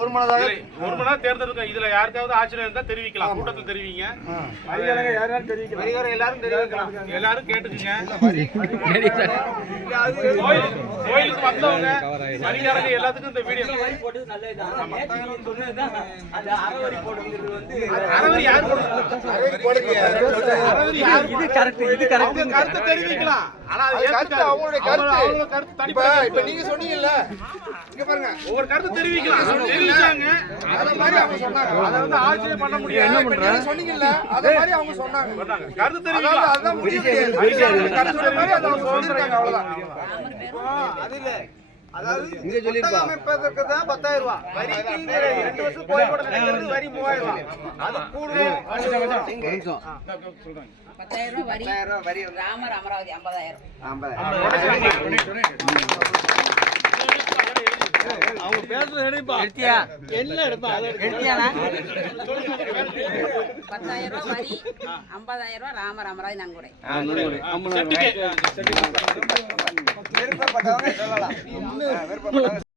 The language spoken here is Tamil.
ஒரு மனதாக தேர்ந்தெடுக்க. இதுல யாருக்காவது ஆச்சரியம் இருந்தா தெரிவிக்கலாம், கூட்டத்தில் தெரிவிங்க. எல்லாரும் தெரிவிக்கலாம், எல்லாரும் கேட்டுக்குங்க. கோயிலுக்கு வந்தவங்க வரிகாரங்க எல்லாத்துக்கும் இந்த வீடியோ கருத்து தெரிவிக்கலாம். இப்ப நீங்க சொன்னீங்கல்ல, இங்க பாருங்க, ஒவ்வொரு கருத்து தெரிவிக்கலாம். தெரிவிச்சாங்க, அத மாதிரி அவங்க சொன்னாங்க. அதை வந்து ஆச்சரியம் பண்ண முடியாது. என்ன பண்றாங்க சொன்னீங்கல்ல, அத மாதிரி அவங்க சொன்னாங்க. கருத்து தெரிவிக்கலாம், அதான் முடியாது. கருத்து சொன்ன மாதிரி அத சொல்றாங்க, அவ்வளவுதான். அது இல்ல, அதாவது இங்க சொல்லிருப்பா அமைப்பதற்கு தான் 10,000 ரூபாய் வரி. 2 வருஷம் கோயில் கூட நடக்கிறது வரி 3000 ரூபாய். அது கூடுதல் 10,000 ரூபாய் வரி. ராமர் அமராவதி 50,000. அவங்க பேசுறது எடுப்பா. என்ன எடுப்பா? எடுத்தியானா? 10,000 ரூபாய் வரி, 50,000 ரூபாய் ராமர் அமராவதி நன்கொடை. விருப்பப்பட்டவங்க சொல்லலாம்.